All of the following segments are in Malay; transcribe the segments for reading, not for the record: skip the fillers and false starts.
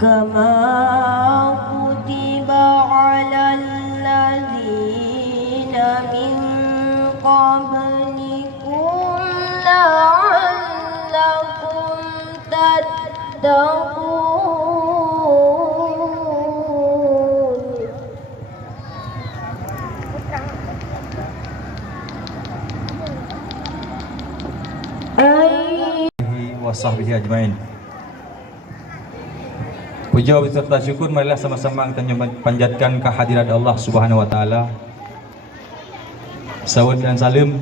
كما كتب على الذين من قبلكم لعلكم تتقون. Wasahbihi ajmain. Puja beserta syukur marilah sama-sama kita panjatkan kehadirat Allah Subhanahu wa taala. Salawat dan salam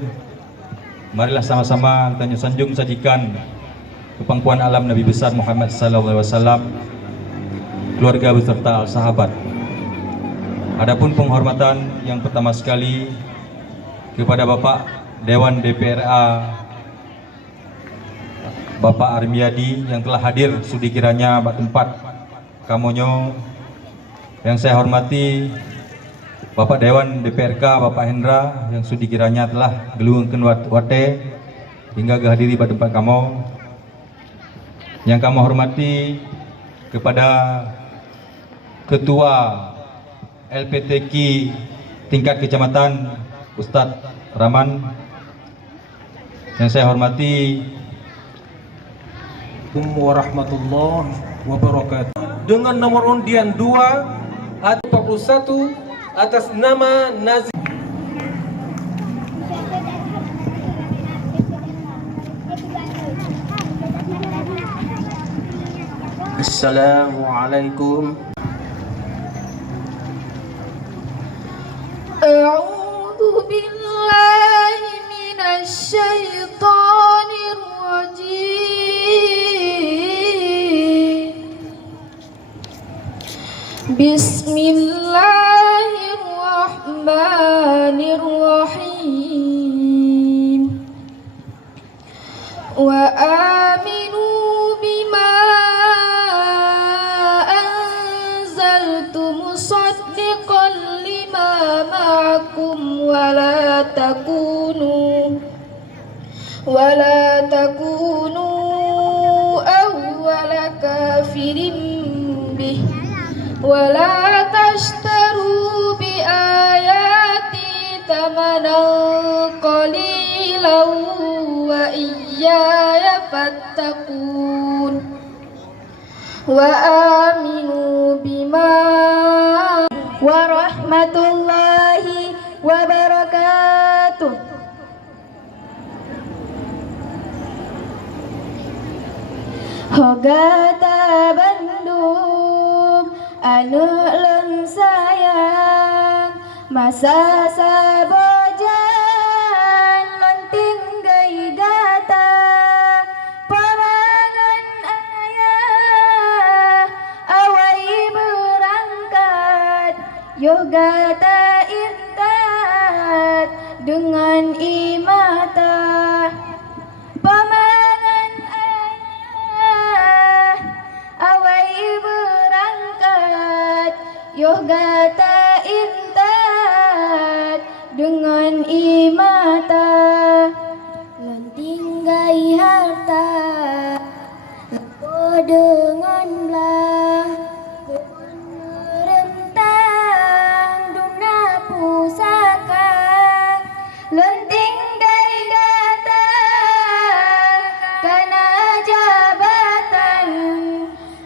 marilah sama-sama kita sanjung sajikan kepangkuan alam Nabi besar Muhammad sallallahu alaihi wasallam, keluarga beserta sahabat. Adapun penghormatan yang pertama sekali kepada Bapak Dewan DPRA Bapak Armiadi yang telah hadir sudi kiranya bak tempat kamonyo. Yang saya hormati Bapak Dewan DPRK Bapak Hendra yang sudi kiranya telah geluangkan wate hingga kehadiri bak tempat kamu. Yang kamu hormati kepada Ketua LPTQ tingkat kecamatan Ustadz Rahman. Yang saya hormati warahmatullahi wabarakatuh. Dengan nomor undian 2 atau 41 atas nama Nazim. Assalamualaikum. A'udzu billahi minasy syaithanir rajim. Bismillahirrahmanirrahim. Wa aminu bima anzaltu musaddiqan lima ma'akum wa la takunu awwala kafirin bih wa la tashtaru bi ayati thamanan qalilan wa iyaya fattaqun wa aminu bima wa rahmatullahi wa barakatuh. Hogata Bandung anu lem sayang masa sabojan lonting gai gata pamangan ayah awai berangkat yogata intat dengan imata pamangan ayah awai berangkat yogata intat dengan imata lonting gai harta lapo dengan belang rentang duna pusaka lonting gai gata kana jabatan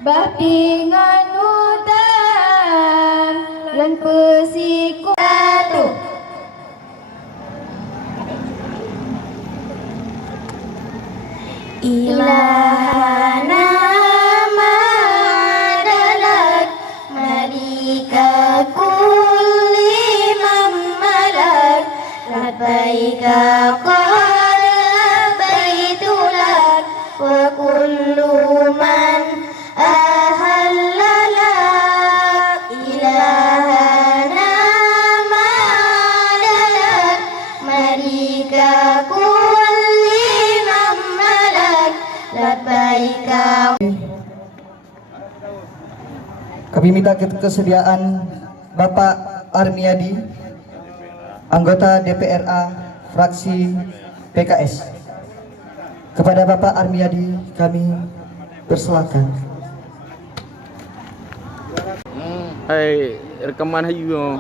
bapingan utang lan pesiko ilahana madalak malika kulli mammalak labbaika qala baitulak wa kullu man ahallalak ilahana madalak malika kulli mammalak labbaika. Kami minta kesediaan Bapak Armiadi, anggota DPRA fraksi PKS. Kepada Bapak Armiadi kami persilakan. Hai, rekaman hayu.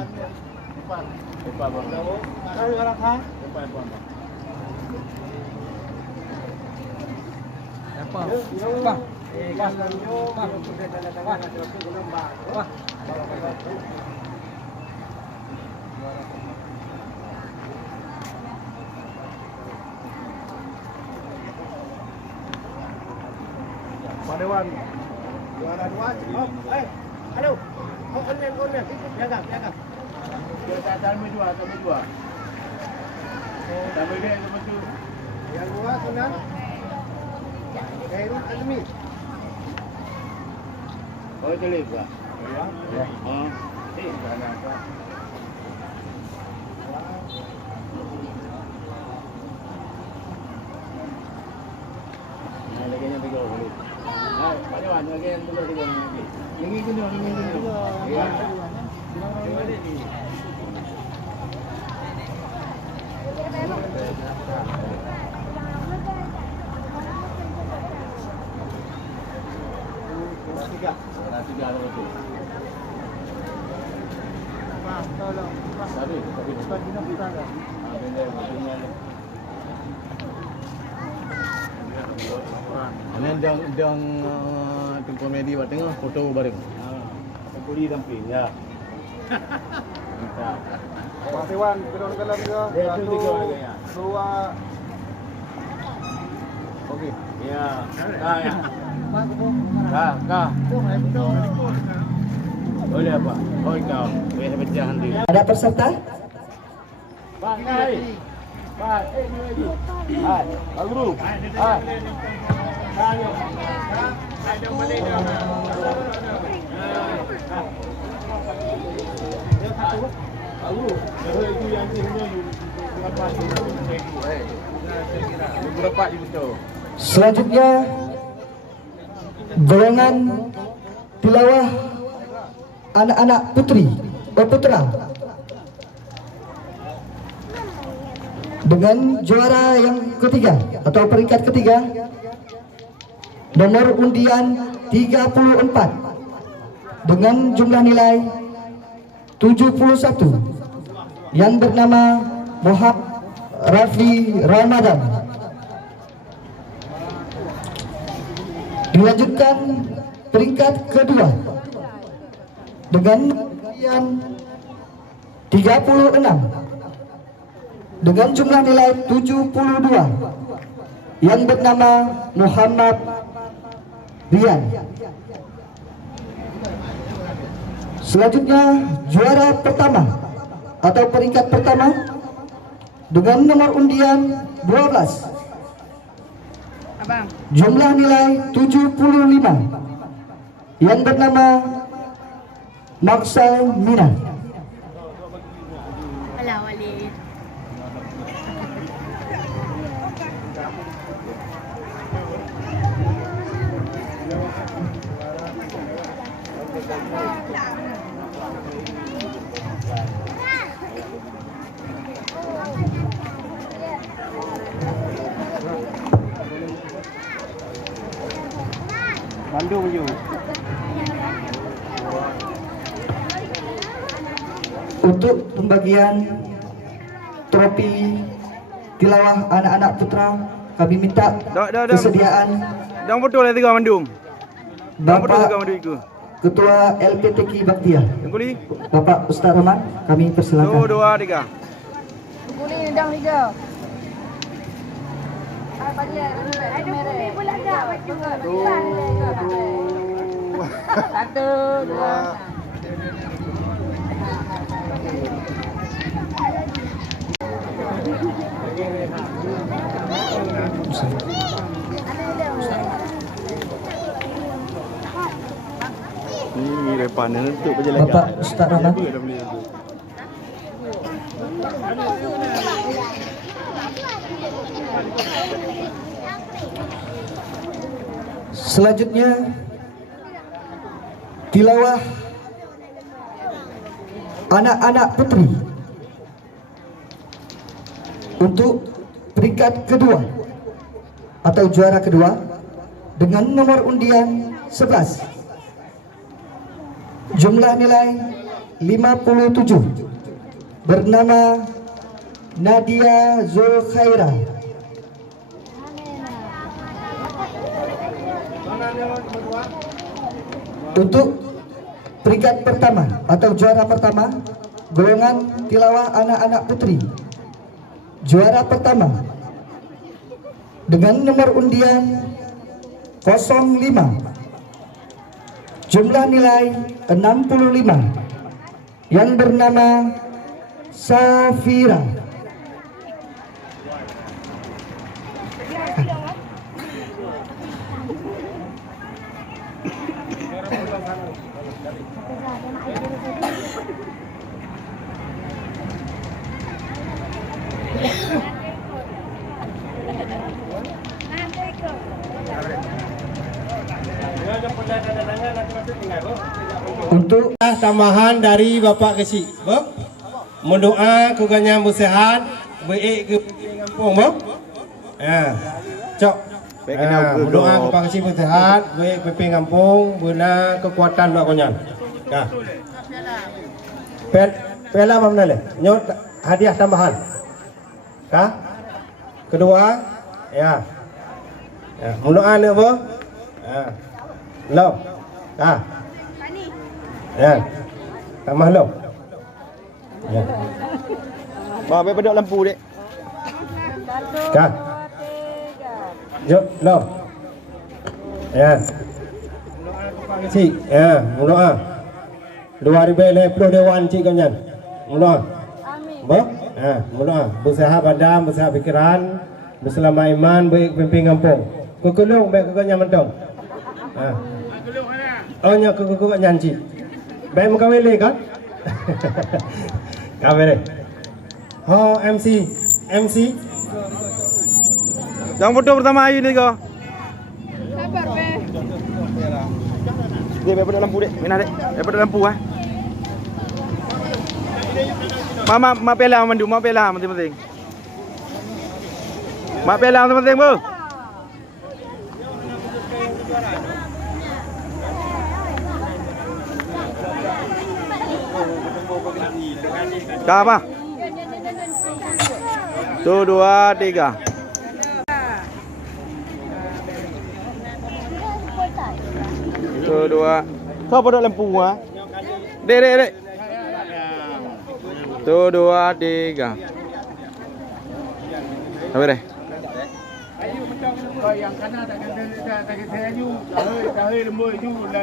Pak Dewan, juara 2. Aduh, konen, jaga. Kita tambah dua. Tambah dia yang betul. Yang 2 senang. Khairul Azmi. Oh, jelas Pak. Ya. Oh, sana apa? Nah, lagi yang 3 boleh. Hai, Pak Dewan, lagi yang 3 lagi. Ini dulu. Ya. Tiga ada betul. Tapi Ini tim komedi buat tengah foto bareng. Puli damping ya. Pak Dewan, kedua-dua juga. Dia itu 3 harganya. 2. Okey. Ya. Ya. Kah. Boleh apa? Oh kau, boleh pecah nanti. Ada peserta? Pak, hai. Pak, ini lagi. Hai, Pak Guru. Hai. Ada boleh dah. Pak Guru, itu yang timnya berapa sih? Berapa itu? Selanjutnya golongan tilawah anak-anak putra dengan juara yang ketiga atau peringkat ketiga, nomor undian 34 dengan jumlah nilai 71 yang bernama Muhammad Rafi Ramadan. Dilanjutkan peringkat kedua dengan undian 36 dengan jumlah nilai 72 yang bernama Muhammad Rian. Selanjutnya juara pertama atau peringkat pertama dengan nomor undian 12, jumlah nilai 75 yang bernama Maksal Mina. Bandung you. Untuk pembagian trofi tilawah anak-anak putra, kami minta kesediaan Dang betul lah 3 mandum. Bapak Ketua LPTQ Baktia, Bapak Ustaz Rahman, kami persilakan. 1, 2, 3. Kuning dang 3. Ada kuning pula dah. 1, 2. Ini depan untuk berjalan. Bapak Ustaz Rahman. Selanjutnya tilawah anak-anak putri untuk peringkat kedua atau juara kedua dengan nomor undian 11, jumlah nilai 57, bernama Nadia Zulkhaira. Untuk peringkat pertama atau juara pertama, golongan tilawah anak-anak putri, juara pertama dengan nomor undian 05, jumlah nilai 65, yang bernama Safira. Untuk tambahan dari Bapak Kecil, mendoa kuganya bersehat, baik ke kampung, cok. Mendoa Bapak Kecil bersehat, baik ke kampung, guna kekuatan buat konyan. Pela mana le? Nyot hadiah tambahan. Kedua, ya. Mendoa ni apa? Lo. Ya. Tambah lo. Ya. Bawa pada lampu dek. Jom, lo. Ya. Cik, ya, mendoa. 2020 dewan cik kanyan. Mendoa. Amin. Mendoa. Bersehat badan, bersehat fikiran, berselamat iman, baik pimpin kampung. Kukulung baik kukulnya mentong. Oh nya kukuk nyanci. Baik muka wele kan? Kamera. Oh MC. Yang foto pertama ayu ni kau. Sabar, Be. Dia pada lampu dek. Mina dek. Pada lampu Mak pela mandu, mak pela penting. Mak pela penting bu. Dah apa? 1, 2, 3. Satu, dua. Kau pada lampu Dek. 1, 2, 3. Apa deh? Yang kanan tak kena tak kena ayu. Dah lembut tu dah